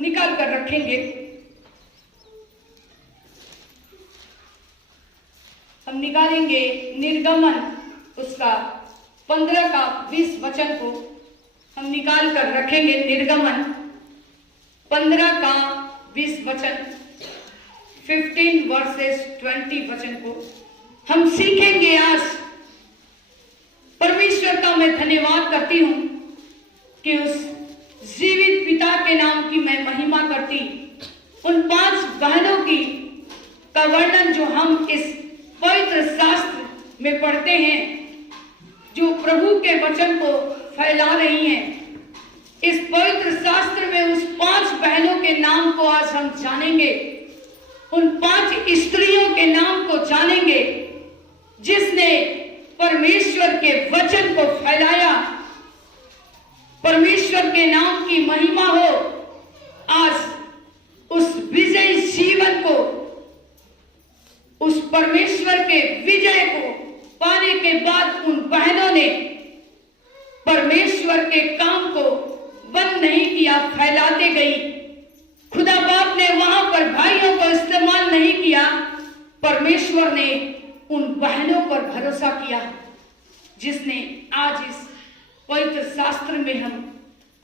निकाल कर रखेंगे। हम निकालेंगे निर्गमन उसका 15 का 20 वचन को हम निकाल कर रखेंगे। निर्गमन 15 का 20 वचन 15 वर्सेस 20 वचन को हम सीखेंगे आज। परमेश्वर का मैं धन्यवाद करती हूं कि उस जीवित पिता के नाम की मैं महिमा करती। उन 5 बहनों की का वर्णन जो हम इस पवित्र शास्त्र में पढ़ते हैं, जो प्रभु के वचन को फैला रही हैं, इस पवित्र शास्त्र में उस 5 बहनों के नाम को आज हम जानेंगे। उन 5 स्त्रियों के नाम को जानेंगे जिसने परमेश्वर के वचन को फैलाया। परमेश्वर के नाम की महिमा हो। आज उस विजयी जीवन को, उस परमेश्वर के विजय को पाने के बाद उन बहनों ने परमेश्वर के काम को बंद नहीं किया, फैलाते गई। खुदा बाप ने वहां पर भाइयों को इस्तेमाल नहीं किया, परमेश्वर ने उन बहनों पर भरोसा किया, जिसने आज इस पवित्र शास्त्र में हम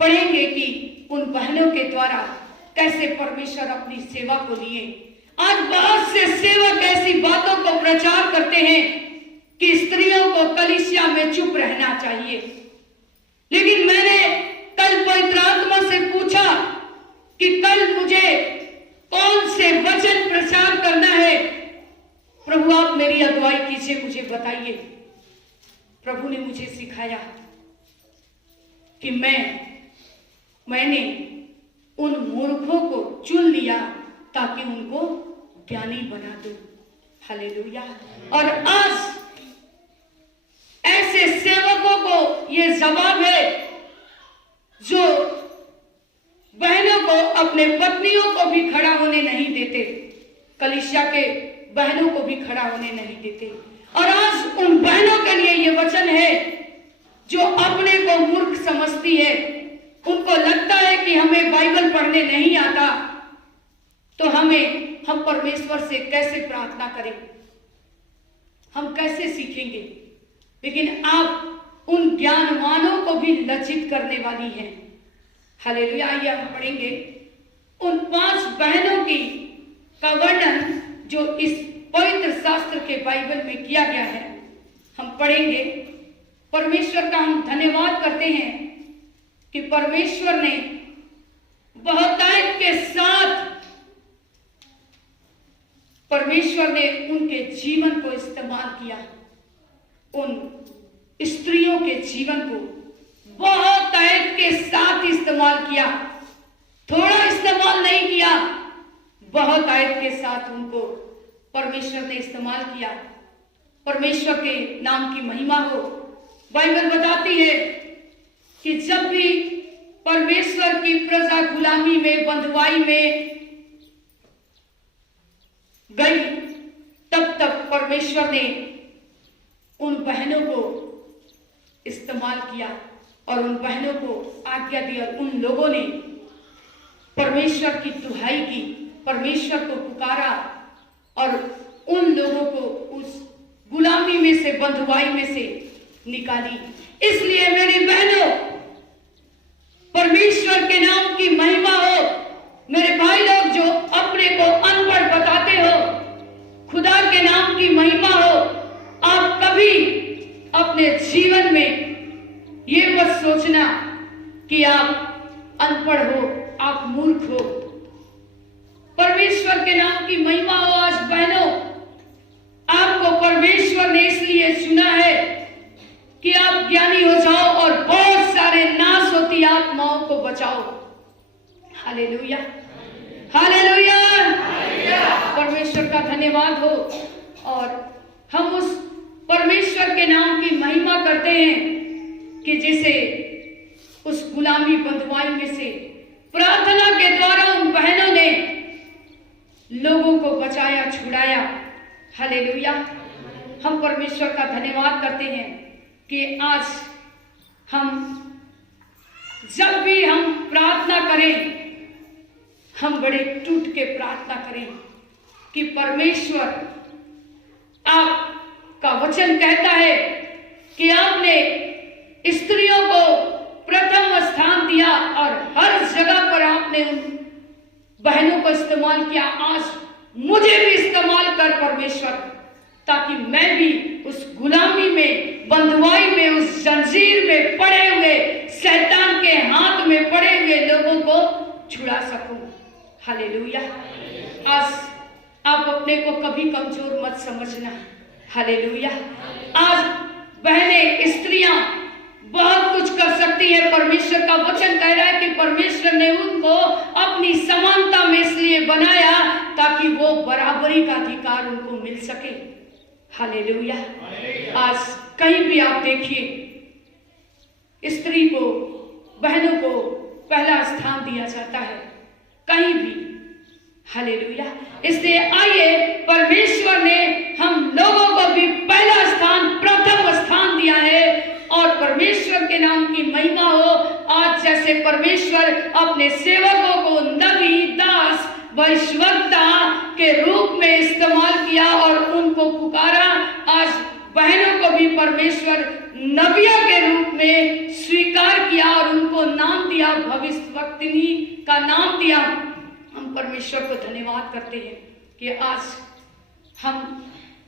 पढ़ेंगे कि उन बहनों के द्वारा कैसे परमेश्वर अपनी सेवा को लिए। आज बहुत से सेवक ऐसी बातों को प्रचार करते हैं कि स्त्रियों को कलीसिया में चुप रहना चाहिए, लेकिन मैंने कल पवित्र आत्मा से पूछा कि कल मुझे कौन से वचन प्रचार करना है। प्रभु आप मेरी अगुवाई कीजिए, मुझे बताइए। प्रभु ने मुझे सिखाया कि मैंने उन मूर्खों को चुन लिया ताकि उनको ज्ञानी बना दूं। हालेलुया। और आज ऐसे सेवकों को ये जवाब है जो बहनों को, अपने पत्नियों को भी खड़ा होने नहीं देते, कलीसिया के बहनों को भी खड़ा होने नहीं देते। और आज उन बहनों के लिए ये वचन है जो अपने को मूर्ख समझती है। उनको लगता है कि हमें बाइबल पढ़ने नहीं आता, तो हम परमेश्वर से कैसे प्रार्थना करें, हम कैसे सीखेंगे। लेकिन आप उन ज्ञानवानों को भी लज्जित करने वाली हैं। हालेलुया। आइए हम पढ़ेंगे उन 5 बहनों की का वर्णन जो इस पवित्र शास्त्र के बाइबल में किया गया है। हम पढ़ेंगे। परमेश्वर का हम धन्यवाद करते हैं कि परमेश्वर ने बहुतायत के साथ परमेश्वर ने उनके जीवन को इस्तेमाल किया। उन स्त्रियों के जीवन को बहुतायत के साथ इस्तेमाल किया, थोड़ा इस्तेमाल नहीं किया, बहुतायत के साथ उनको परमेश्वर ने इस्तेमाल किया। परमेश्वर के नाम की महिमा हो। बाइबल बताती है कि जब भी परमेश्वर की प्रजा गुलामी में, बंधुआई में गई, तब परमेश्वर ने उन बहनों को इस्तेमाल किया और उन बहनों को आज्ञा दी और उन लोगों ने परमेश्वर की दुहाई की, परमेश्वर को पुकारा और उन लोगों को उस गुलामी में से, बंधुआई में से निकाली। इसलिए मेरी बहनों, परमेश्वर के नाम की महिमा हो। मेरे भाई लोग जो अपने को अनपढ़ बताते हो, खुदा के नाम की महिमा हो। आप कभी अपने जीवन में ये मत सोचना कि आप अनपढ़ हो, आप मूर्ख हो। परमेश्वर के नाम की महिमा हो। आज बहनों, आपको परमेश्वर ने इसलिए चुना है कि आप ज्ञानी हो जाओ और बहुत सारे नाश होती आत्माओं को बचाओ। Hallelujah, hallelujah. परमेश्वर का धन्यवाद हो। और हम उस परमेश्वर के नाम की महिमा करते हैं कि जिसे उस गुलामी, बंधुआई में से प्रार्थना के द्वारा उन बहनों ने लोगों को बचाया, छुड़ाया। हालेलुया। हम परमेश्वर का धन्यवाद करते हैं कि आज हम जब भी हम प्रार्थना करें, हम बड़े टूट के प्रार्थना करें कि परमेश्वर, आपका वचन कहता है कि आपने स्त्रियों को प्रथम स्थान दिया और हर जगह पर आपने उन बहनों को इस्तेमाल किया। आज मुझे भी इस्तेमाल कर परमेश्वर, ताकि मैं भी उस गुलामी में, बंधुआई में, उस जंजीर में पड़े हुए, शैतान के हाथ में पड़े हुए लोगों को छुड़ा सकूं। हालेलुया। आज आप अपने को कभी कमजोर मत समझना। हालेलुया। आज बहनें, स्त्रियां बहुत कुछ कर सकती है। परमेश्वर का वचन कह रहा है कि परमेश्वर ने उनको अपनी समानता में इसलिए बनाया ताकि वो बराबरी का अधिकार उनको मिल सके। हालेलुया। आज कहीं भी आप देखिए, स्त्री को, बहनों को पहला स्थान दिया जाता है, कहीं भी। हालेलुया। इसलिए आइए, परमेश्वर ने हम लोगों को भी पहला स्थान, प्रथम स्थान दिया है, और परमेश्वर के नाम की महिमा हो। आज जैसे परमेश्वर अपने सेवकों को नबी, दास, भविष्यवक्ता के रूप में इस्तेमाल किया और उनको पुकारा, आज बहनों को भी परमेश्वर नबिया के रूप में स्वीकार किया और उनको नाम दिया, भविष्यवक्तिनी का नाम दिया। हम परमेश्वर को धन्यवाद करते हैं कि आज हम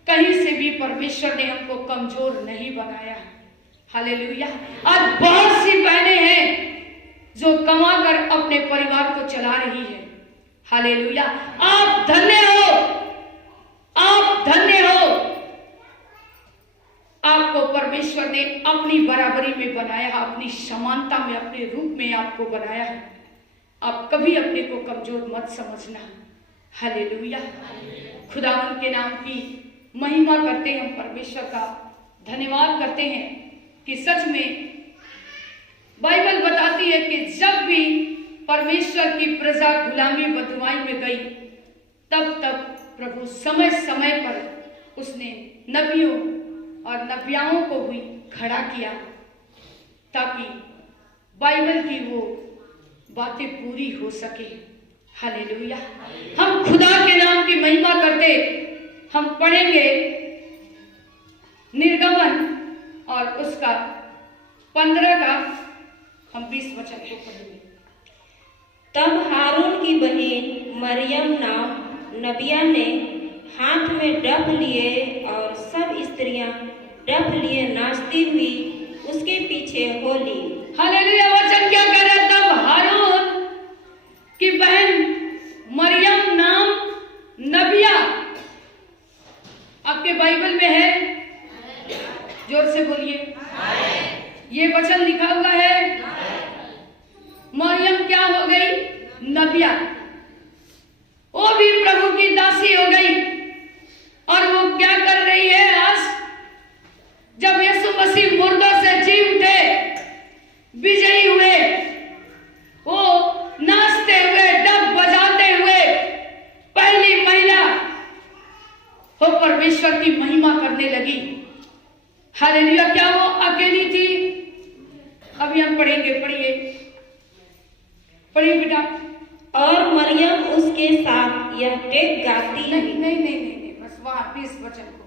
कहीं से भी परमेश्वर ने हमको कमजोर नहीं बनाया। हालेलुया। आज बहुत सी बहनें हैं जो कमाकर अपने परिवार को चला रही है। हालेलुया। आप धन्य हो, आप धन्य हो। आपको परमेश्वर ने अपनी बराबरी में बनाया, अपनी समानता में, अपने रूप में आपको बनाया है। आप कभी अपने को कमजोर मत समझना। हालेलुया। खुदावंद के नाम की महिमा करते हैं, हम परमेश्वर का धन्यवाद करते हैं कि सच में बाइबल बताती है कि जब भी परमेश्वर की प्रजा गुलामी, बदुआई में गई, तब तब प्रभु समय समय पर उसने नबियों और नबियाओं को भी खड़ा किया ताकि बाइबल की वो बातें पूरी हो सके। हालेलुया। हम खुदा के नाम की महिमा करते, हम पढ़ेंगे निर्गमन और उसका 15 का हम 20 वचन को पढ़ेंगे। तब हारून की बहन मरियम नाम नबिया ने हाथ में डफ लिए और सब स्त्रियां डफ लिए नाचती हुई उसके पीछे हो ली। हालेलुया। वचन क्या कह रहा है? तब हारून की बहन मरियम नाम नबिया, आपके बाइबल में है? जोर से बोलिए। ये वचन लिखा हुआ है। मरियम क्या हो गई? नबिया। वो भी प्रभु की दासी हो गई। और वो क्या कर रही है? आज जब यीशु मसीह मुर्दों से जी उठे, विजयी हुए, वो नाचते हुए, डब बजाते हुए पहली महिला वो परमेश्वर की महिमा करने लगी। हालेलुया। क्या वो अकेली थी? अभी हम पढ़ेंगे, पढ़िए, पढ़िए बेटा। और मरियम उसके साथ यह टेक गाती। नहीं, बस वहाँ 20 वचन को,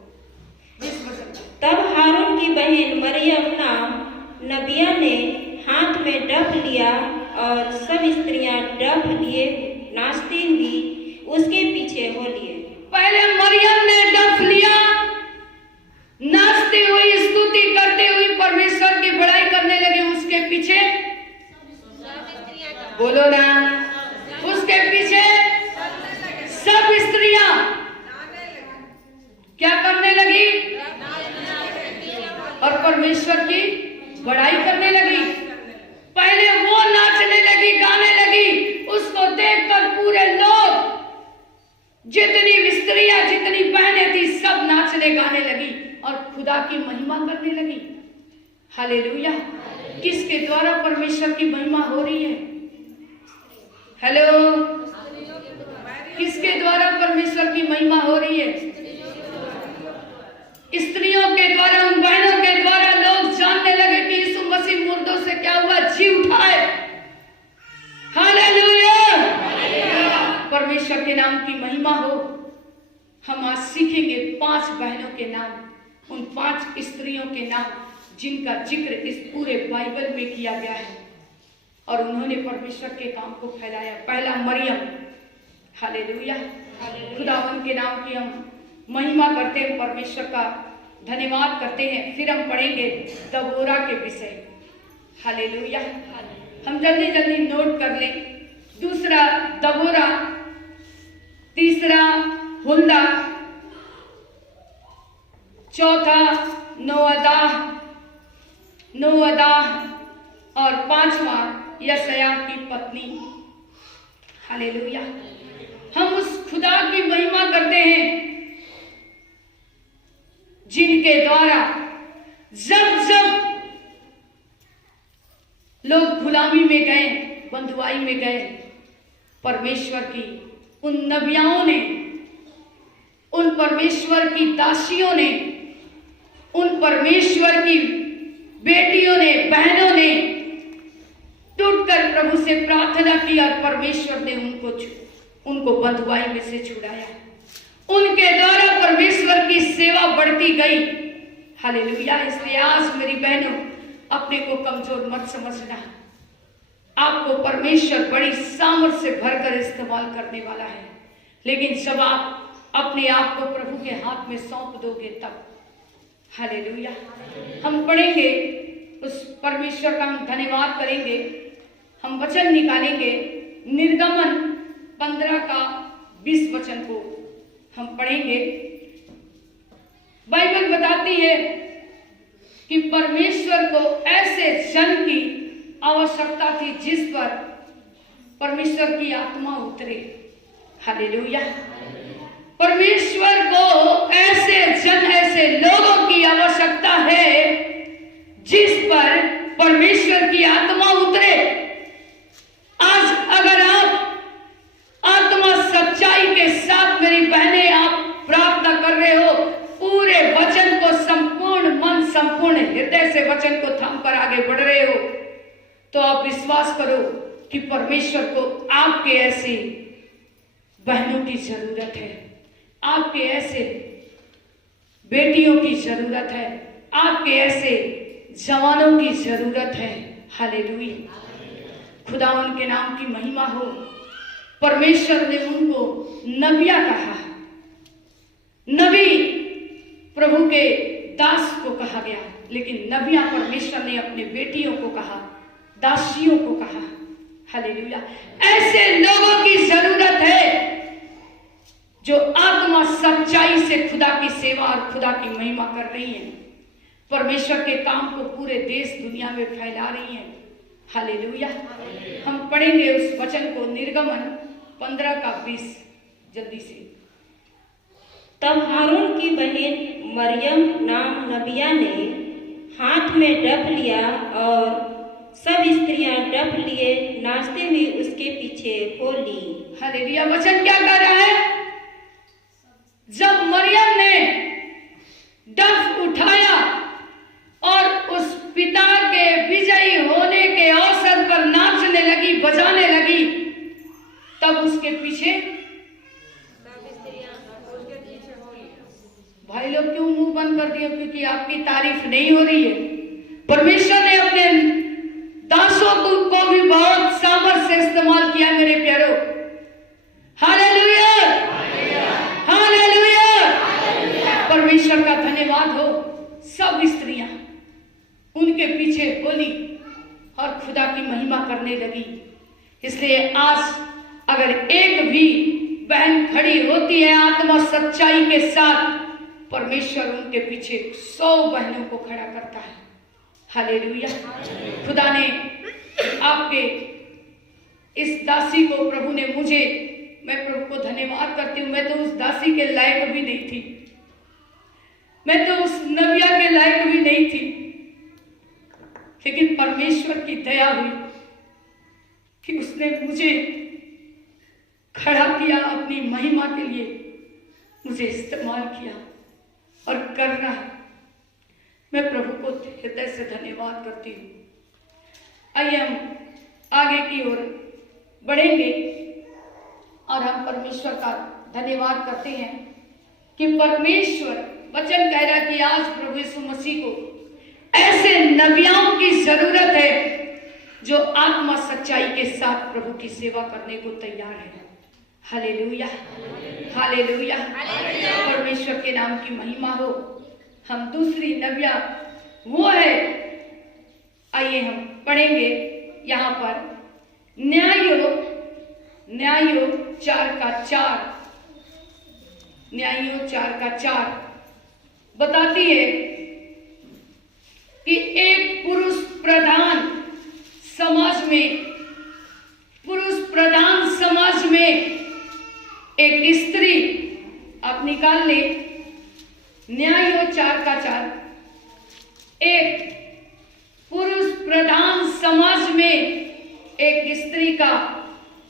20 वचन। तब हारून की बहन मरियम नाम नबिया ने हाथ में डफ लिया और सब स्त्रियां डफ लिए नाचती हुई उसके पीछे हो लिए। पहले मरियम ने डफ लिया, नाचती हुई, स्तुति करती हुई परमेश्वर की बड़ाई करने लगी। उसके पीछे बोलो ना, उसके पीछे सब स्त्रियां क्या करने लगी? और परमेश्वर की बड़ाई करने लगी। पहले वो नाचने लगी, गाने लगी, उसको देखकर पूरे लोग, जितनी स्त्रियां, जितनी बहनें थी, सब नाचने गाने लगी और खुदा की महिमा करने लगी। हालेलुया। किसके द्वारा परमेश्वर की महिमा हो रही है? हेलो, किसके द्वारा परमेश्वर की महिमा हो रही है? स्त्रियों के द्वारा, उन बहनों के द्वारा लोग जानने लगे कि यीशु मसीह मुर्दों से क्या हुआ? जी उठा है। हालेलुया। परमेश्वर के नाम की महिमा हो। हम आज सीखेंगे 5 बहनों के नाम, उन 5 स्त्रियों के नाम जिनका जिक्र इस पूरे बाइबल में किया गया है और उन्होंने परमेश्वर के काम को फैलाया। पहला मरियम, हालेलुया, खुदावन के नाम की हम महिमा करते हैं, परमेश्वर का धन्यवाद करते हैं। फिर हम पढ़ेंगे दबोरा के विषय, हालेलुया। हम जल्दी जल्दी नोट कर लें। दूसरा दबोरा, तीसरा हुल्दा, चौथा नोअदाह और 5वां यशायाह की पत्नी, हालेलुया। हम उस खुदा की महिमा करते हैं जिनके द्वारा जब जब लोग गुलामी में गए, बंधुआई में गए, परमेश्वर की उन नबियाओं ने, उन परमेश्वर की दासियों ने, उन परमेश्वर की बेटियों ने, बहनों ने टूटकर प्रभु से प्रार्थना की और परमेश्वर ने उनको बंधुआई में से छुड़ाया। उनके द्वारा परमेश्वर की सेवा बढ़ती गई, हालेलुया। इसलिए आज मेरी बहनों, अपने को कमजोर मत समझना। आपको परमेश्वर बड़ी सामर्थ से भरकर इस्तेमाल करने वाला है, लेकिन जब आप अपने आप को प्रभु के हाथ में सौंप दोगे तब, हालेलुया। हम पढ़ेंगे उस परमेश्वर का, हम धन्यवाद करेंगे। हम वचन निकालेंगे निर्गमन 15 का 20 वचन को हम पढ़ेंगे। बाइबल बताती है कि परमेश्वर को ऐसे जन की आवश्यकता थी जिस पर परमेश्वर की आत्मा उतरे, हालेलुया। परमेश्वर को ऐसे जन, ऐसे लोगों की आवश्यकता है जिस पर परमेश्वर की आत्मा उतरे। आज अगर आप आत्मा सच्चाई के साथ मेरी बहनें आप प्रार्थना कर रहे हो, पूरे वचन को संपूर्ण मन, संपूर्ण हृदय से वचन को थाम कर आगे बढ़ रहे हो, तो आप विश्वास करो कि परमेश्वर को आपके ऐसी बहनों की जरूरत है, आपके ऐसे बेटियों की जरूरत है, आपके ऐसे जवानों की जरूरत है, हालेलुया। खुदा उनके नाम की महिमा हो। परमेश्वर ने उनको नबिया कहा। नबी प्रभु के दास को कहा गया, लेकिन नबिया परमेश्वर ने अपने बेटियों को कहा, दासियों को कहा, हालेलुया। ऐसे लोगों की जरूरत है जो आत्मा सच्चाई से खुदा की सेवा और खुदा की महिमा कर रही हैं, परमेश्वर के काम को पूरे देश दुनिया में फैला रही हैं, हालेलुया। हम पढ़ेंगे उस वचन को, निर्गमन 15 का 20, जल्दी से। तब हारून की बहन मरियम नाम नबिया ने हाथ में डफ लिया और सब स्त्रियां डफ लिए नाचते हुए उसके पीछे हो ली, हालेलुया। वचन क्या कह रहा है? जब मरियम ने डफ उठाया और उस पिता के विजयी होने के अवसर पर नाचने लगी, बजाने लगी, तब उसके पीछे भाई लोग क्यों मुंह बंद कर दिए? क्योंकि आपकी तारीफ नहीं हो रही है। परमेश्वर ने अपने दासों को भी बहुत सामर्थ से इस्तेमाल किया मेरे प्यारों, हालेलुया, हालेलुया। परमेश्वर का धन्यवाद हो। सब स्त्रियां उनके पीछे बोली और खुदा की महिमा करने लगी। इसलिए आज अगर एक भी बहन खड़ी होती है आत्मा सच्चाई के साथ, परमेश्वर उनके पीछे 100 बहनों को खड़ा करता है, हालेलुया। खुदा ने आपके इस दासी को, प्रभु ने मुझे, मैं प्रभु को धन्यवाद करती हूँ। मैं तो उस दासी के लायक भी नहीं थी, मैं तो उस नबिया के लायक भी नहीं थी, लेकिन परमेश्वर की दया हुई कि उसने मुझे खड़ा किया, अपनी महिमा के लिए मुझे इस्तेमाल किया और कर रहा है। मैं प्रभु को हृदय से धन्यवाद करती हूँ। आइए हम आगे की ओर बढ़ेंगे। और हम परमेश्वर का धन्यवाद करते हैं कि परमेश्वर वचन कह रहा है कि आज प्रभु यीशु मसीह को ऐसे नबियों की जरूरत है जो आत्मा सच्चाई के साथ प्रभु की सेवा करने को तैयार है। हालेलुया, हालेलुया, परमेश्वर के नाम की महिमा हो। हम दूसरी नबिया वो है, आइए हम पढ़ेंगे यहाँ पर न्याययोग 4:4, न्याययोग 4:4 बताती है कि एक पुरुष प्रधान समाज में एक स्त्री, आप निकाल ले न्याययोग 4:4, एक पुरुष प्रधान समाज में एक स्त्री का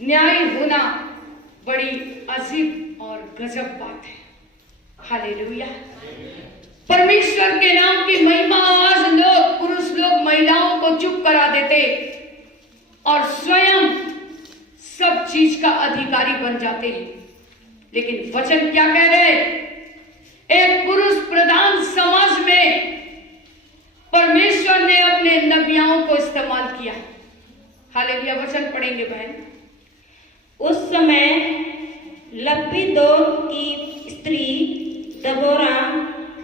न्याय होना बड़ी अजीब और गजब बात है। हालेलुया, परमेश्वर के नाम की महिमा। आज लोग, पुरुष लोग महिलाओं को चुप करा देते और स्वयं सब चीज का अधिकारी बन जाते हैं, लेकिन वचन क्या कह रहे हैं? एक पुरुष प्रधान समाज में परमेश्वर ने अपने नबियों को इस्तेमाल किया। हालेलुया, वचन पढ़ेंगे बहन। उस समय लप्पीदोत की स्त्री दबोरा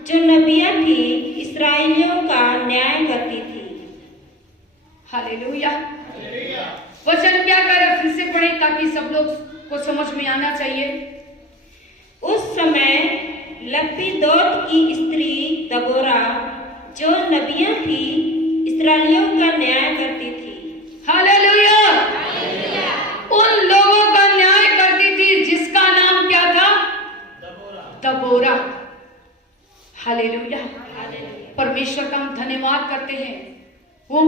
जो नबिया थी, इस्राएलियों का न्याय करती थी। हालेलुया, वचन क्या कर रहा है? फिर से पढ़े ताकि सब लोग को समझ में आना चाहिए। उस समय लप्पीदोत की स्त्री दबोरा जो नबिया थी, इस्राएलियों का न्याय करती थी। हालेलुया, उन लोगों का न्याय करती थी जिसका नाम क्या था? दबोरा। हालेलुया, परमेश्वर का हम धन्यवाद करते हैं। वो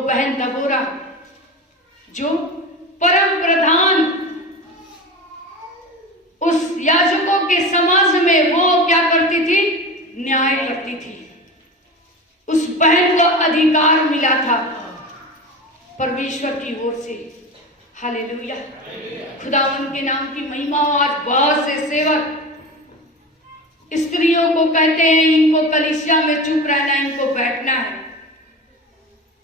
बहन दबोरा जो परम प्रधान उस याजकों के समाज में वो क्या करती थी? न्याय करती थी। उस बहन को अधिकार मिला था परमेश्वर की ओर से। हालेलुया, खुदावन के नाम की महिमा हो। आज बहुत से सेवक स्त्रियों को कहते हैं इनको कलीसिया में चुप रहना, इनको बैठना है।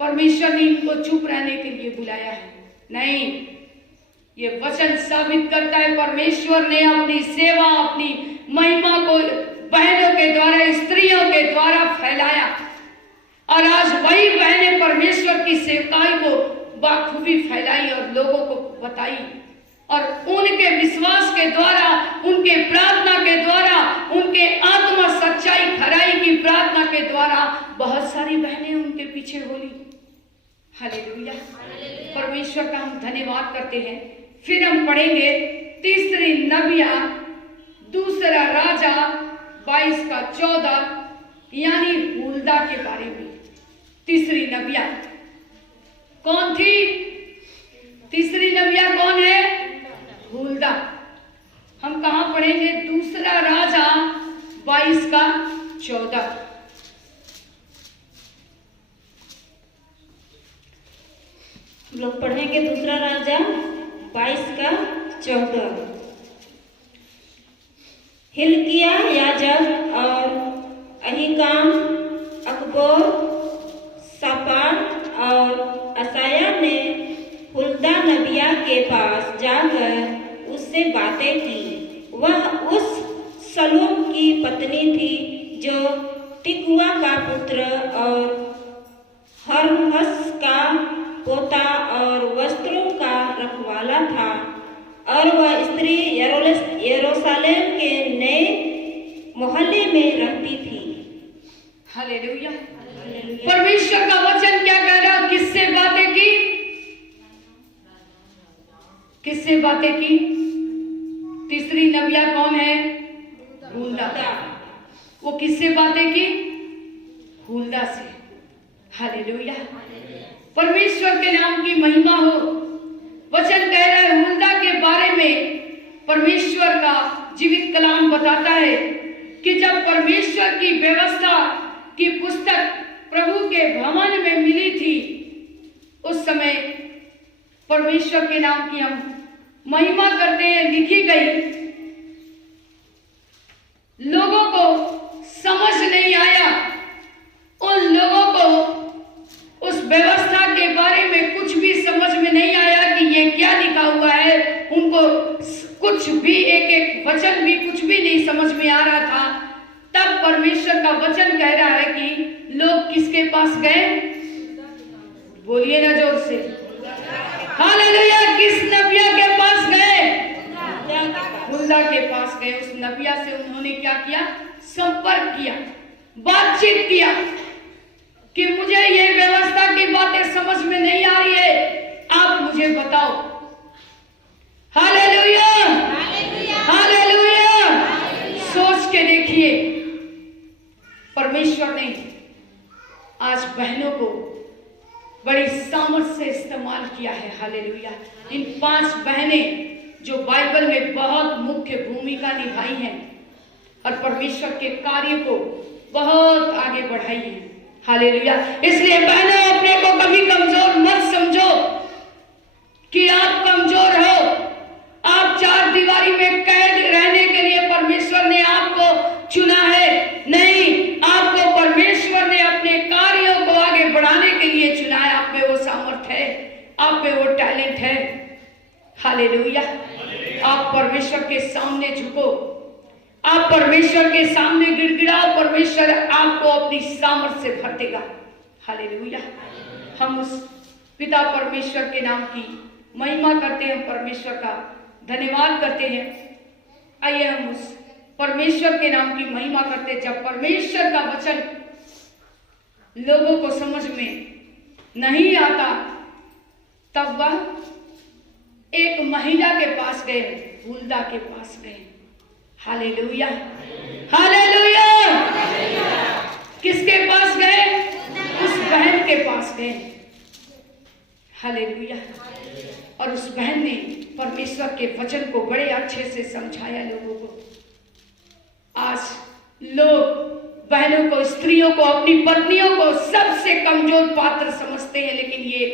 परमेश्वर ने इनको चुप रहने के लिए बुलाया है? नहीं, ये वचन साबित करता है परमेश्वर ने अपनी सेवा, अपनी महिमा को बहनों के द्वारा, स्त्रियों के द्वारा फैलाया, और आज वही बहनें परमेश्वर की सेवकाई को बाखूबी फैलाई और लोगों को बताई, और उनके विश्वास के द्वारा, उनके प्रार्थना के द्वारा, उनके आत्मा सच्चाई खराई की प्रार्थना के द्वारा बहुत सारी बहनें उनके पीछे बोली। हालेलुया, परमेश्वर का हम धन्यवाद करते हैं। फिर हम पढ़ेंगे तीसरी नबिया 2 राजा 22:14, यानी हुल्दा के बारे में। तीसरी नबिया कौन थी? तीसरी नबिया कौन है? हुल्दा। हम कहां पढ़ेंगे? 2 राजा 22:14। हम लोग पढ़ेंगे 2 राजा 22:14। हिल्किया याजक और अहीकाम, अकबोर, शापान और असाया ने हुल्दा नबिया के पास जाकर उससे बातें की। वह उस सलूम की पत्नी थी जो तिकुआ का पुत्र और हरहस का पोता और वस्त्रों का रखवाला था, और वह स्त्री यरूशलेम के नए मोहल्ले में रहती थी। हालेलुया, परमेश्वर का वचन क्या कह रहा? किससे बातें की? किससे बातें की? तीसरी नबिया कौन है? हुल्दा। वो किससे बातें की? हुल्दा से। हालेलुया, परमेश्वर के नाम की महिमा हो। वचन कह रहा है हुल्दा के बारे में परमेश्वर का जीवित कलाम बताता है कि जब परमेश्वर की व्यवस्था की पुस्तक प्रभु के भवन में मिली थी, उस समय परमेश्वर के नाम की हम महिमा करते हैं लिखी गई, लोगों को समझ नहीं आया। उन लोगों को उस व्यवस्था के बारे में कुछ भी समझ में नहीं आया कि ये क्या लिखा हुआ है। उनको कुछ भी, एक एक वचन भी कुछ भी नहीं समझ में आ रहा था। तब परमेश्वर का वचन कह रहा है कि लोग किसके पास गए? बोलिए ना जोर से, हालेलुया। किस नबिया के पास गए? हुल्दा के पास गए। उस नबिया से उन्होंने क्या किया? संपर्क किया, बातचीत किया कि मुझे ये व्यवस्था की बातें समझ में नहीं आ रही है, आप मुझे बताओ। Hallelujah, hallelujah. सोच के देखिए, परमेश्वर ने आज बहनों को बड़ी सामर्थ से इस्तेमाल किया है। हालेलुया। इन 5 बहनें जो बाइबल में बहुत मुख्य भूमिका निभाई हैं और परमेश्वर के कार्य को बहुत आगे बढ़ाई है। हालेलुया। इसलिए बहनों, अपने को कभी कमजोर मत समझो कि आप कमजोर हो। आप 4 दीवारी में कैद रहने के लिए परमेश्वर ने आपको चुना है? नहीं, आपको परमेश्वर ने अपने कार्यों को आगे बढ़ाने के लिए चुना है। आप में वो सामर्थ है, आप में वो टैलेंट है। हालेलुया। आप परमेश्वर के सामने झुको, आप परमेश्वर के सामने गिड़गिड़ाओ, परमेश्वर आपको अपनी सामर्थ से भर देगा। हालेलुया। हम उस पिता परमेश्वर के नाम की महिमा करते हैं, परमेश्वर का धन्यवाद करते हैं। आइए हम उस परमेश्वर के नाम की महिमा करते हैं। जब परमेश्वर का वचन लोगों को समझ में नहीं आता, तब वह एक महिला के पास गए, हुल्दा के पास गए। Hallelujah, hallelujah. किसके पास गए? उस बहन के पास गए। हालेलुया। और उस बहन ने परमेश्वर के वचन को बड़े अच्छे से समझाया लोगों को। आज लोग बहनों को, स्त्रियों को, अपनी पत्नियों को सबसे कमजोर पात्र समझते हैं, लेकिन ये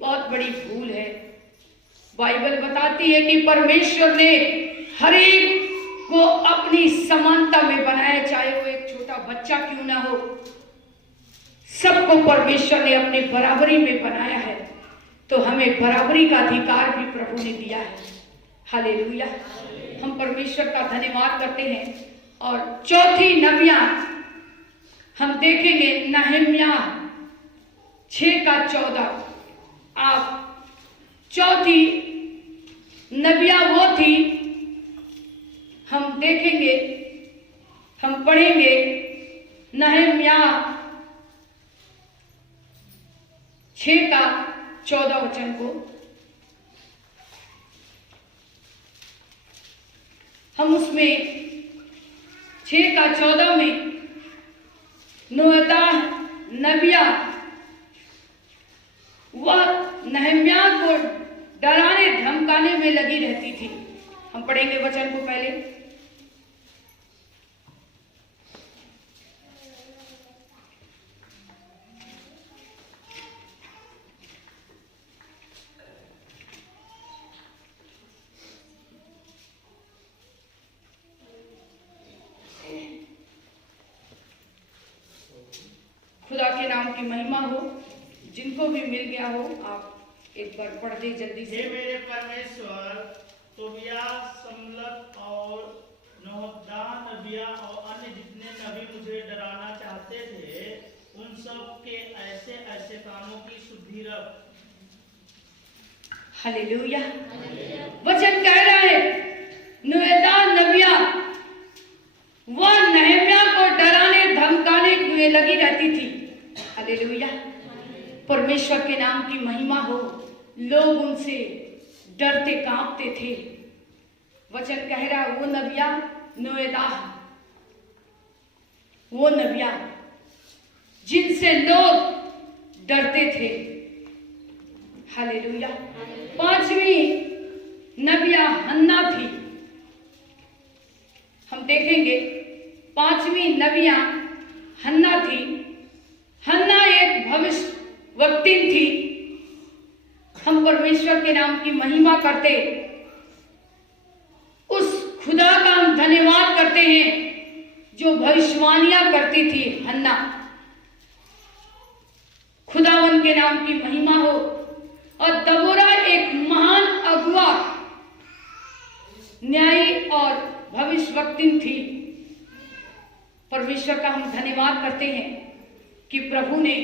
बहुत बड़ी भूल है। बाइबल बताती है कि परमेश्वर ने हर एक को अपनी समानता में बनाया, चाहे वो एक छोटा बच्चा क्यों ना हो। सबको परमेश्वर ने अपने बराबरी में बनाया है, तो हमें बराबरी का अधिकार भी प्रभु ने दिया है। हालेलुया। हम परमेश्वर का धन्यवाद करते हैं। और चौथी नबियां हम देखेंगे, नहम्याह 6:14। आप चौथी नबियां वो थी, हम देखेंगे, हम पढ़ेंगे नहम्याह 6:14 वचन को। हम उसमें 6:14 में नोएदाह नबिया वह नहम्याह को डराने धमकाने में लगी रहती थी। हम पढ़ेंगे वचन को पहले। खुदा के नाम की महिमा हो। जिनको भी मिल गया हो, आप एक बार पढ़ दे जल्दी से। हे मेरे परमेश्वर, तोबिया, सम्मलत और नोहदाह नबिया और अन्य जितने नबी मुझे डराना चाहते थे, उन सब के ऐसे ऐसे कामों की शुद्धि रख। हालेलुया। वचन कह रहा है, नोएदाह नबिया वह नहम्याह को डराने धमकाने में लगी रहती थी। हालेलुया। परमेश्वर के नाम की महिमा हो। लोग उनसे डरते कांपते थे। वचन कह रहा, वो नबिया नोएदाह, वो नबिया जिनसे लोग डरते थे। हालेलुया। 5वीं नबिया हन्ना थी। हम देखेंगे 5वीं नबिया हन्ना थी। हन्ना एक भविष्यवक्तिन थी। हम परमेश्वर के नाम की महिमा करते खुदा का हम धन्यवाद करते हैं जो भविष्यवाणियां करती थी हन्ना। खुदावन के नाम की महिमा हो। और दबोरा एक महान अगुआ, न्यायी और भविष्यवक्तिन थी। परमेश्वर का हम धन्यवाद करते हैं कि प्रभु ने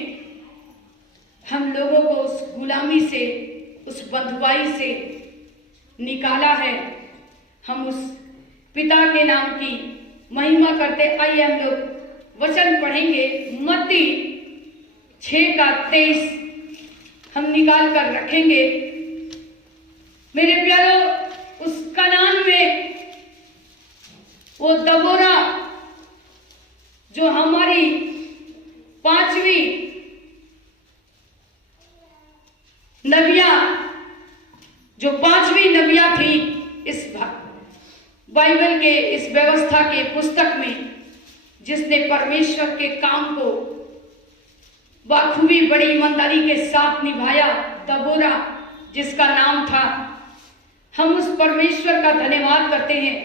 हम लोगों को उस गुलामी से, उस बंधुआई से निकाला है। हम उस पिता के नाम की महिमा करते। आइए हम लोग वचन पढ़ेंगे। मत्ती 6:23 हम निकाल कर रखेंगे। मेरे प्यारों, उस कनान में वो दबोरा जो हमारी 5वीं नबिया थी, इस बाइबल के इस व्यवस्था के पुस्तक में, जिसने परमेश्वर के काम को बाखूबी बड़ी ईमानदारी के साथ निभाया, दबोरा जिसका नाम था। हम उस परमेश्वर का धन्यवाद करते हैं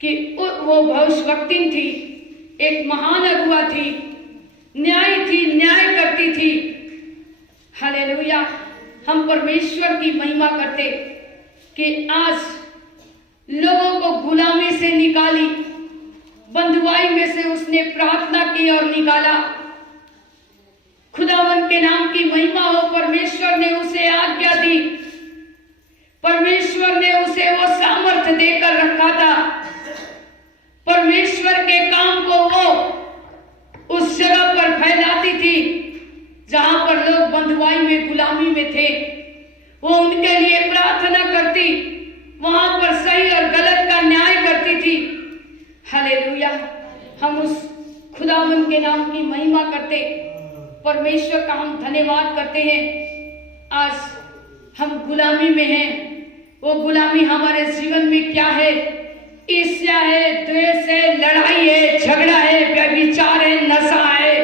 कि वो भविष्यवक्तिन थी, एक महान अगुआ थी, न्याय थी, न्याय करती थी। हालेलुया। हम परमेश्वर की महिमा करते कि आज लोगों को गुलामी से निकाली, बंधुआई में से उसने प्रार्थना की और निकाला। खुदावन के नाम की महिमा हो। परमेश्वर ने उसे आज्ञा दी, परमेश्वर ने उसे वो सामर्थ्य देकर रखा था। परमेश्वर के काम को वो उस जगह पर फैलाती थी जहां पर लोग बंधुआई में, गुलामी में थे। वो उनके लिए प्रार्थना करती, वहां पर सही और गलत का न्याय करती थी। हालेलुया। हम उस खुदावन के नाम की महिमा करते, परमेश्वर का हम धन्यवाद करते हैं। आज हम गुलामी में हैं। वो गुलामी हमारे जीवन में क्या है? ईर्ष्या है, द्वेष है, लड़ाई है, झगड़ा है, व्यभिचार है, नशा है,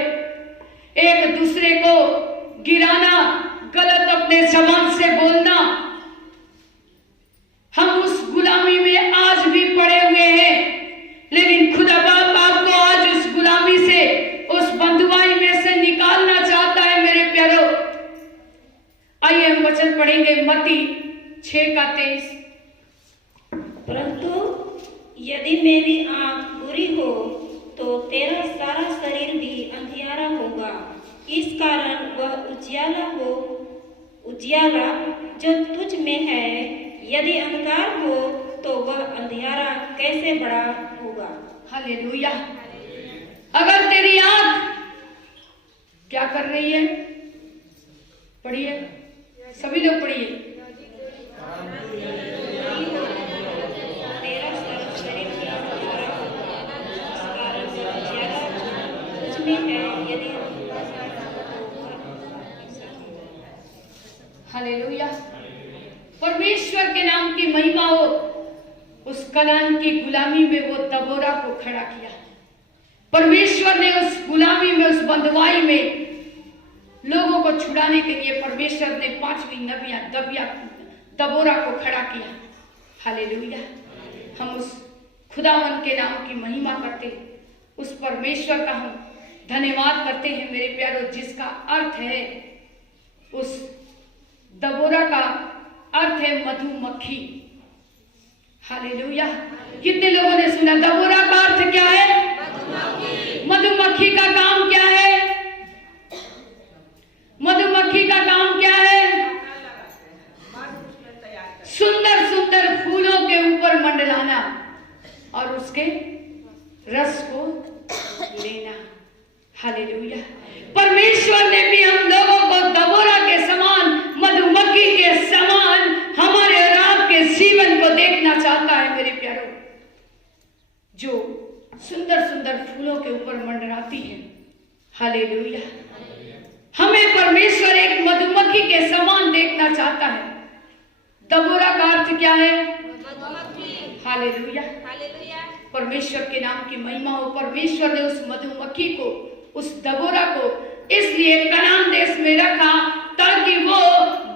एक दूसरे को गिराना, गलत अपने जबान से बोलना। हम उस गुलामी में आज भी पड़े हुए हैं। लेकिन खुदा बाप आपको आज उस गुलामी से, उस बंधुआई में से निकालना चाहता है। मेरे प्यारों, आइए हम वचन पढ़ेंगे। मत्ती 6:23। परंतु यदि मेरी आंख बुरी हो तो तेरा सारा शरीर भी अंधियारा होगा। इस कारण वह उजियाला जो तुझ में है, यदि अंधकार हो तो वह अंधियारा कैसे बड़ा होगा। हालेलुया। अगर तेरी आंख क्या कर रही है? पढ़िए, सभी लोग पढ़िए। हालेलुया। परमेश्वर के नाम की महिमा हो। उस कनान की गुलामी में वो दबोरा को खड़ा किया। परमेश्वर ने उस गुलामी में, उस बंधुआई में लोगों को छुड़ाने के लिए परमेश्वर ने 5वीं दबोरा को खड़ा किया। हालेलुया। हम उस खुदावन के नाम की महिमा करते, उस परमेश्वर का हम धन्यवाद करते हैं। मेरे प्यारों, जिसका अर्थ है, उस दबोरा का अर्थ है मधुमक्खी। हालेलुया। कितने लोगों ने सुना? दबोरा का अर्थ क्या है? मधुमक्खी का काम क्या है? मधुमक्खी का काम क्या है? सुंदर सुंदर फूलों के ऊपर मंडलाना और उसके रस को लेना। हालेलुया। परमेश्वर ने भी हम लोगों को दबोरा के समान, मधुमक्खी के समान हमारे और आपके जीवन को देखना चाहता है। मेरे प्यारों, जो सुंदर सुंदर फूलों के ऊपर मंडराती है। हालेलुया। हमें परमेश्वर एक मधुमक्खी के समान देखना चाहता है। दबोरा का अर्थ क्या है? हालेलुया। परमेश्वर के नाम की महिमा हो। परमेश्वर ने उस मधुमक्खी को, उस दबोरा को इसलिए कनान देश में रखा ताकि वो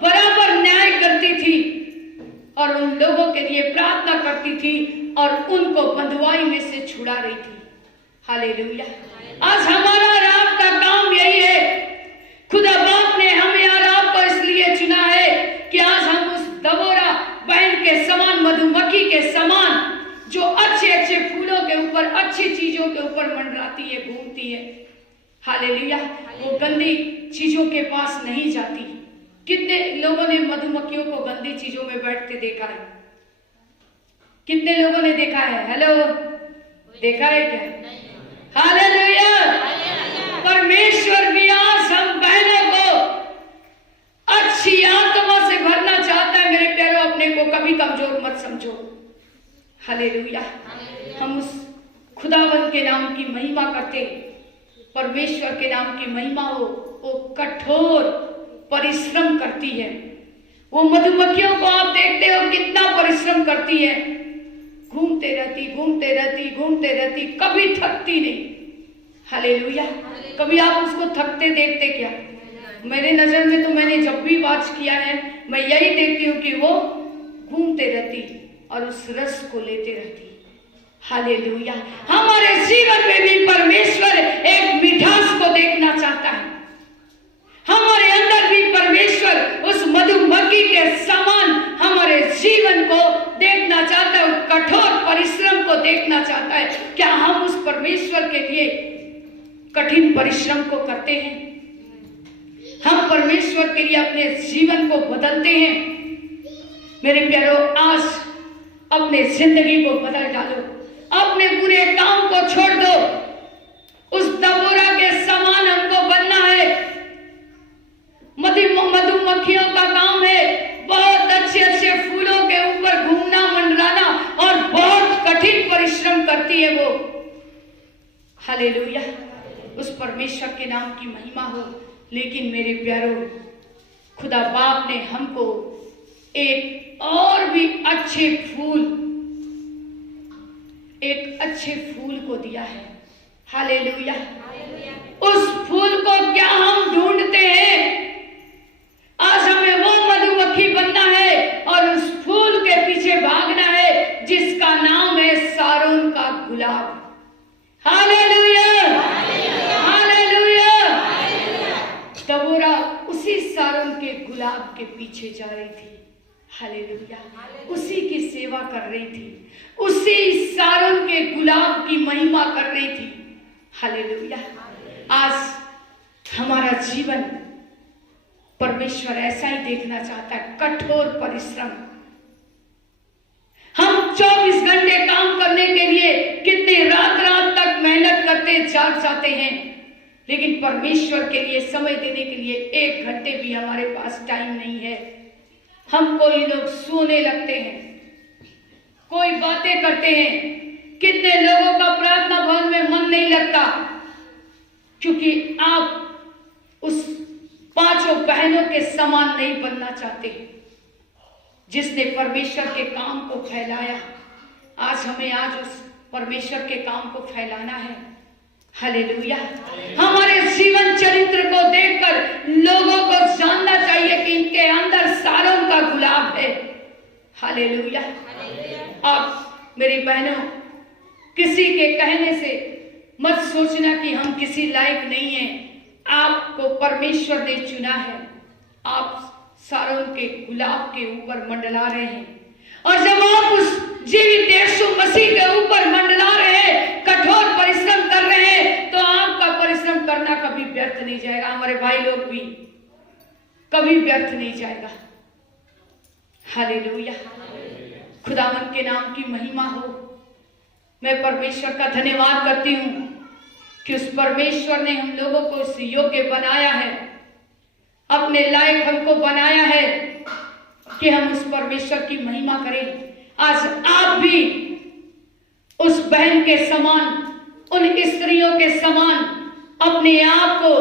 बराबर न्याय करती थी। और उन लोगों के लिए प्रार्थना करती थी और उनको बंधुआई में से छुड़ा रही थी। हालेलुया। आज हमारा और आपका काम यही है। खुदा बाप ने हमें और आपको इसलिए चुना है कि आज हम उस दबोरा बहन के समान, मधुमक्खी के समान, जो अच्छे अच्छे फूलों के ऊपर, अच्छी चीजों के ऊपर मंडराती है, घूमती है। हालेलुया। वो गंदी चीजों के पास नहीं जाती। कितने लोगों ने मधुमक्खियों को गंदी चीजों में बैठते देखा है? कितने लोगों ने देखा है? हेलो, देखा है क्या? हालेलुया। परमेश्वर भी आज हम बहनों को अच्छी आत्मा से भरना चाहता है। मेरे प्यारों, अपने को कभी कमजोर मत समझो। हालेलुया। हम उस खुदावंत के नाम की महिमा करते, परमेश्वर के नाम की महिमा हो। वो कठोर परिश्रम करती है। वो मधुमक्खियों को आप देखते हो कितना परिश्रम करती है, घूमते रहती, घूमते रहती, घूमते रहती, कभी थकती नहीं। हालेलुया। कभी आप उसको थकते देखते क्या? मेरे नजर में तो मैंने जब भी वॉच किया है, मैं यही देखती हूँ कि वो घूमते रहती और उस रस को लेते रहती। हालेलुया। हमारे जीवन में भी परमेश्वर एक मिठास को देखना चाहता है। हमारे अंदर भी परमेश्वर उस मधुमक्खी के समान हमारे जीवन को देखना चाहता है, कठोर परिश्रम को देखना चाहता है। क्या हम उस परमेश्वर के लिए कठिन परिश्रम को करते हैं? हम परमेश्वर के लिए अपने जीवन को बदलते हैं? मेरे प्यारों, आज अपने जिंदगी को बदल डालो, अपने बुरे काम को छोड़ दो। उस दबोरा के समान हमको बनना है। मधुमक्खियों का काम है बहुत अच्छे अच्छे फूलों के ऊपर घूमना, मंडराना, और बहुत कठिन परिश्रम करती है वो। हालेलुया। उस परमेश्वर के नाम की महिमा हो। लेकिन मेरे प्यारों, खुदा बाप ने हमको एक और भी अच्छे फूल को दिया है। हालेलुया। उस फूल को क्या हम ढूंढते हैं? आज हमें वो मधुमक्खी बनना है और उस फूल के पीछे भागना है जिसका नाम है सारोन का गुलाब। हालेलुया। हालेलुया। दबोरा उसी सारोन के गुलाब के पीछे जा रही थी। हालेलुया। उसी की सेवा कर रही थी, उसी सारोन के गुलाब की महिमा कर रही थी। हालेलुया। आज हमारा जीवन परमेश्वर ऐसा ही देखना चाहता है, कठोर परिश्रम। हम 24 घंटे काम करने के लिए कितने रात रात तक मेहनत करते, जाग जाते हैं, लेकिन परमेश्वर के लिए समय देने के लिए 1 घंटे भी हमारे पास टाइम नहीं है। हम कोई लोग सोने लगते हैं, कोई बातें करते हैं। कितने लोगों का प्रार्थना भवन में मन नहीं लगता क्योंकि आप उस 5 बहनों के समान नहीं बनना चाहते जिसने परमेश्वर के काम को फैलाया। आज हमें उस परमेश्वर के काम को फैलाना है। हालेलुया। हमारे जीवन चरित्र को देखकर लोगों को जानना चाहिए कि इनके अंदर सारोन का गुलाब है। हालेलुया। आप मेरी बहनों, किसी के कहने से मत सोचना कि हम किसी लायक नहीं हैं। आपको परमेश्वर ने चुना है। आप सारोन के गुलाब के ऊपर मंडला रहे हैं, और जब आप उस जीवित यीशु मसीह के ऊपर मंडला रहे हैं, कठोर परिश्रम कर रहे हैं, तो आपका परिश्रम करना कभी व्यर्थ नहीं जाएगा। हमारे भाई लोग भी कभी व्यर्थ नहीं जाएगा। हालेलुया। खुदावंत के नाम की महिमा हो। मैं परमेश्वर का धन्यवाद करती हूँ कि उस परमेश्वर ने हम लोगों को उस योग्य बनाया है, अपने लायक हमको बनाया है कि हम उस परमेश्वर की महिमा करें। आज आप भी उस बहन के समान, उन स्त्रियों के समान अपने आप को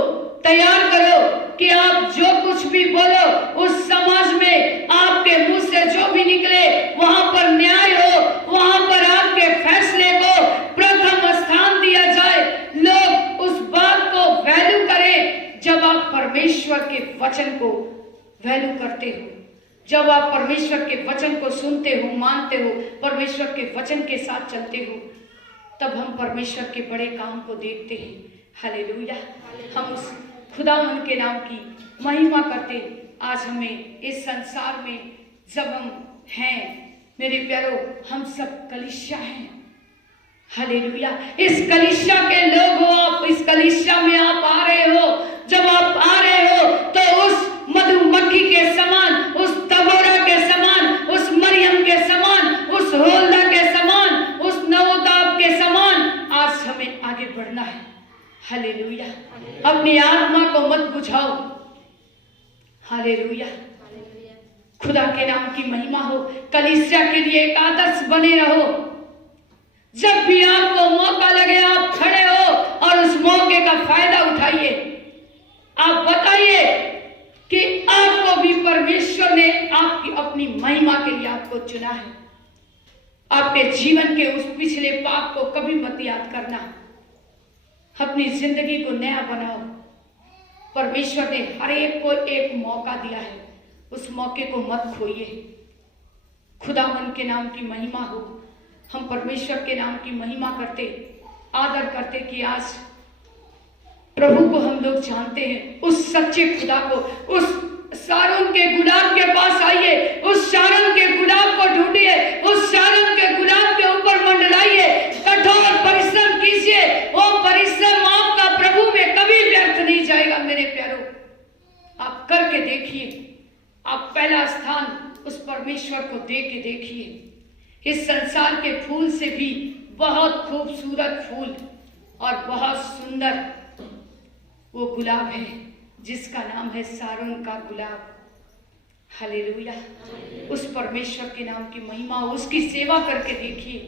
तैयार करो कि आप जो कुछ भी बोलो, उस समाज में आपके मुंह से जो भी निकले वहां पर न्याय हो, वहां पर आपके फैसले को प्रथम स्थान दिया जाए। लोग उस बात को वैल्यू करें जब आप परमेश्वर के वचन को वैल्यू करते हो। जब आप परमेश्वर के वचन को सुनते हो, मानते हो, परमेश्वर के वचन के साथ चलते हो, तब हम परमेश्वर के बड़े काम को देखते हैं। हालेलुया। हम उस खुदावन के नाम की महिमा करते। आज हमें इस संसार में जब हम हैं, मेरे प्यारो, हम सब कलीसिया हैं। हालेलुया। इस कलीसिया के लोग हो आप, इस कलीसिया में आप आ रहे हो। जब आप आ रहे हो तो उस मधुमक्खी के समान, उस तबोरा के समान, उस मरियम के समान, उस होल्दा के समान, उस नवोदाब के समान आज हमें आगे बढ़ना है। हालेलुया। अपनी आत्मा को मत बुझाओ। हालेलुया। खुदा के नाम की महिमा हो। कलीसिया के लिए एक आदर्श बने रहो। जब भी आपको मौका लगे आप खड़े हो और उस मौके का फायदा उठाइए। आप बताइए कि आपको भी परमेश्वर ने आपकी अपनी महिमा के लिए आपको चुना है। आपके जीवन के उस पिछले पाप को कभी मत याद करना। अपनी जिंदगी को नया बनाओ। परमेश्वर ने हर एक को एक मौका दिया है, उस मौके को मत खोइए। खुदावन के नाम की महिमा हो। हम परमेश्वर के नाम की महिमा करते, आदर करते कि आज प्रभु को हम लोग जानते हैं, उस सच्चे खुदा को। उस शारोन के गुलाब के पास आइए, उस शारोन के गुलाब को ढूंढिए, उस शारोन के गुलाब के ऊपर मंडलाइए, कठोर परिश्रम कीजिए। वो परिश्रम आपका प्रभु में कभी व्यर्थ नहीं जाएगा। मेरे प्यारो, आप करके देखिए। आप पहला स्थान उस परमेश्वर को दे के देखिए। इस संसार के फूल से भी बहुत खूबसूरत फूल और बहुत सुंदर वो गुलाब है जिसका नाम है शारोन का गुलाब। हालेलुया। उस परमेश्वर के नाम की महिमा, उसकी सेवा करके देखिए,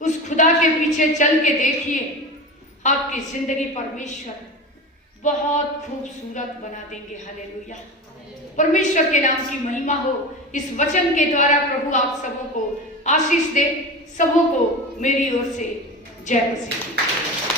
उस खुदा के पीछे चल के देखिए। आपकी जिंदगी परमेश्वर बहुत खूबसूरत बना देंगे। हालेलुया। परमेश्वर के नाम की महिमा हो। इस वचन के द्वारा प्रभु आप सबों को आशीष दे। सबों को मेरी ओर से जय मसीह।